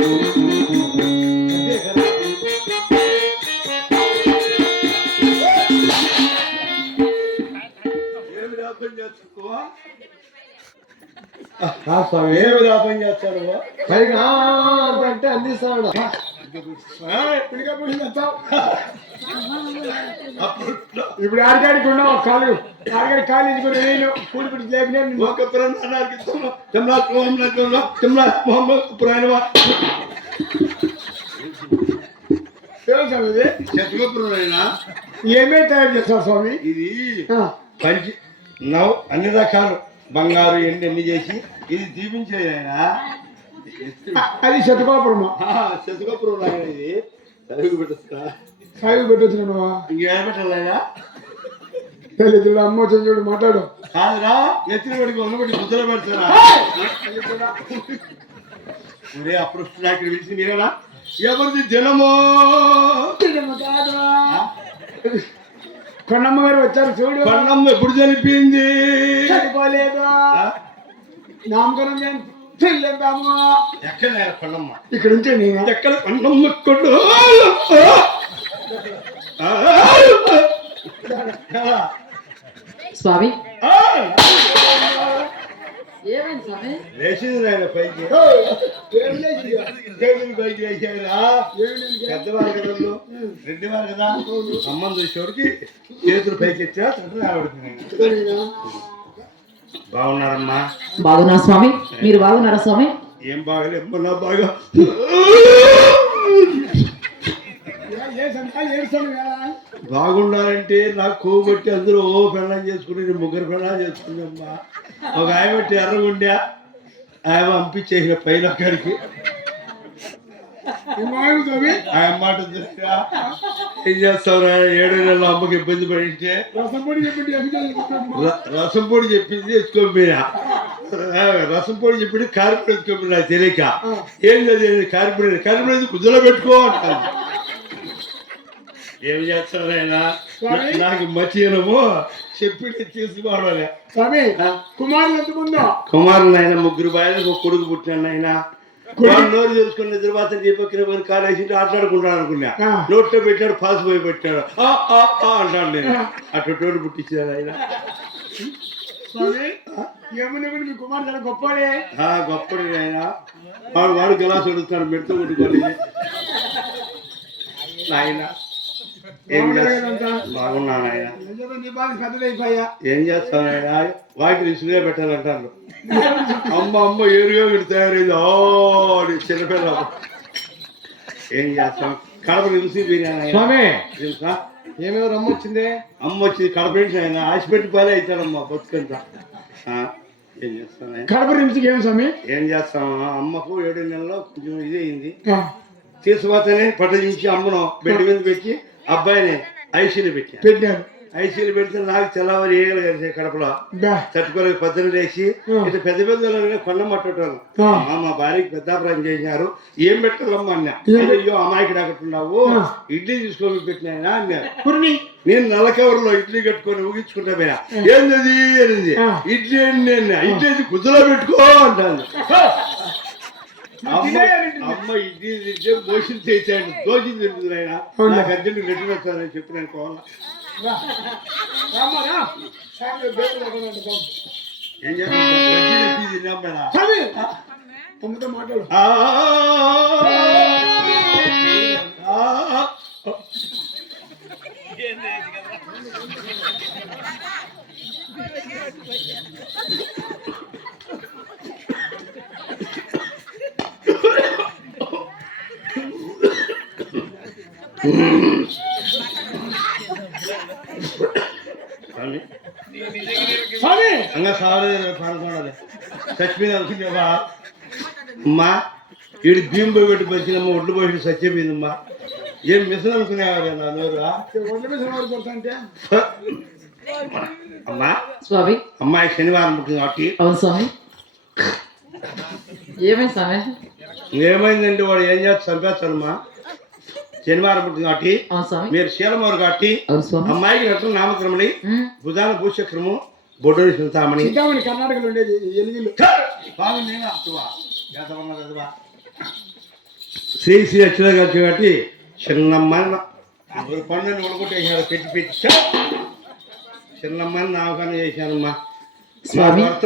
ఏమి వ్యాపారం చేస్తాడు పైగా అంటే అందిస్తాడు. ఇప్పుడు ఆడికాడికి ఉన్నావు కాలు ఆడికాడి కాలేజీకి నేను కూడి పెట్టి లేపిన ఒక ఏమే తయారు చేస్తావు స్వామి? ఇది పంచి అన్ని రకాలు బంగారు ఎండి అన్ని చేసి ఇది దీపించేది ఆయన. అది శతగోపురమా? శతగోపురం ఆయన. ఇది సైగు పెట్టా సైగు పెట్టొచ్చు నువ్వా? ఇంకేం పెట్టాలయనా? చూడు అమ్మ వచ్చి చూడు మాట్లాడు. కాదురా ఎత్తిన పడికి ఉన్నబట్టి ముద్దలు పెడతారా? అప్పుడు నాకు పిలిచి మీరేనా? ఎవరిది జనమో కొండమ్మ గారు వచ్చారు చూడు. కొండమ్మ ఎప్పుడు చనిపోయింది? చనిపోలేదు. నామకరణం ఎక్కడ కొండమ్మ? ఇక్కడ ఉంటే నేను ఎక్కడ కొండమ్మ కొడు స్వామి ఏమైంది స్వామి? లేచింది ఆయన పైకి పైకి వేసారా? పెద్దవారు కదా రెడ్డి వారు కదా అమ్మని చూసేవాడికి చేతులు పైకి ఎచ్చా బాగున్నారమ్మా? బాగున్నా స్వామి, మీరు బాగున్నారా స్వామి? ఏం బాగలేమ్మా బాగా. బాగున్నారంటే నాకు కొవ్వు కొట్టి అందరూ పెళ్ళం చేసుకుని ముగ్గురు పెళ్ళం చేసుకున్నామ్మా. ఒక ఆయన బట్టి ఎర్రగుండా ఆయన పంపించేసిన పైన అక్కడికి ఆయన మాట ఏం చేస్తావు? 7 నెలల అమ్మకి ఇబ్బంది పడింటే రసం పొడి చెప్పింది ఎత్తుకోపోయినా. రసం పొడి చెప్పింది కారిపొడి ఎత్తుకోపోయి నాకు తెలియక ఏం చదివి కారిపొడి గుజ్జలో పెట్టుకో అంటాను. ఏం చేస్తాను ఆయన నాకు మర్చినము చెప్పి తీసుకోవాలి. కుమారులు ఆయన 3 బాయలకు ఒక కొడుకు పుట్టినాను. ఆయన నోరు తెలుసుకున్న తర్వాత దీపక్కి కాలేసి ఆటలాడుకుంటాను అనుకున్నా. నోట్లో పెట్టాడు పాస్ పోయి పెట్టాడు అంటాడు. నేను అటు టోటు పుట్టించాడు ఆయన. గొప్పడే ఆయన. వాడు గలాసు అడుగుతాడు మెడతో కొట్టుకోవాలి. ఆయన బాగున్నాను ఆయన. ఏం చేస్తాను ఆయన? వాటిని ఇసులుగా పెట్టాలంటాను. అమ్మ ఏరుగా వీడు తయారైంది చిన్నపిల్ల. ఏం చేస్తాం? కడప నిలిసి తెలుసా? ఏమేమి అమ్మ వచ్చింది? అమ్మ వచ్చింది కడప నుంచి. ఆయన ఆశపెట్టి పాలే అవుతాడమ్మా బతుకంతా. ఏం చేస్తాను? కడప నుంచి ఏం స్వామి? ఏం చేస్తాం? అమ్మకు 7 నెలల్లో కొంచెం ఇది అయింది. తీసుకుపోతేనే పట్టదించి అమ్మను బెడ్ మీద పెట్టి అబ్బాయిని ఐసీలు పెట్టాను. ఐసీలు పెడితే నాకు తెల్లవారు ఏగలు కలిసే కడపలో తట్టుకోలేక పొద్దున లేచి ఇటు పెద్ద పెద్ద కొండ మట్టడం. మా భార్యకి పెద్దాపురం చేసినారు. ఏం పెట్టాలమ్మా అన్నా. అయ్యో అమ్మాయికి అక్కడున్నావు ఇడ్లీ తీసుకొని పెట్టినాయన అన్నారు. నేను నల్లకవర్లో ఇడ్లీ కట్టుకొని ఊగించుకుంటా పోయినా. ఏంది అనింది. ఇడ్లీ ఏంటి ఇడ్లీ గుజ్జలో పెట్టుకో అంటాను. అమ్మ ఇడ్లీ తింటే భోజనం చేశాడు. దోషం తింటుంది ఆయన. నాకు అర్జెంట్ రిటర్న్ వస్తానని చెప్పి నేను పోవాలా. ఏం చేస్తాను? మాట్లాడు. అంగా సావలేదు పనుకోవాలి చచ్చిపోయింది అనుకునేవా అమ్మా. వీడి బియ్యం పోయి పెట్టి వచ్చినమ్మా ఒడ్లు పోయి చచ్చిపోయిందమ్మా. ఏం మిషన్ అనుకునేవారు నా నోరు. అమ్మా స్వామి అమ్మాయి శనివారం పుట్టింది కాబట్టి. అవును స్వామి. ఏమైంది స్వామి? ఏమైందంటే వాడు ఏం చేస్తా చంపేస్తాడమ్మా. శనివారం పుట్టింది కాబట్టి మీరు శీలమూరు కాబట్టి అమ్మాయికి రత్న నామక్రమణి భుజాన భూచక్రము బొడ్డు చింతామణి. కర్ణాటకలో ఉండేది. బాగుంది. శ్రీ అచ్చులో కలిసి కాబట్టి చిన్నమ్మాయి పండుని ఉడగొట్టేసాడు పెట్టి చిన్నమ్మాయిని నామకన్నా చేశానమ్మా. స్వామి భర్త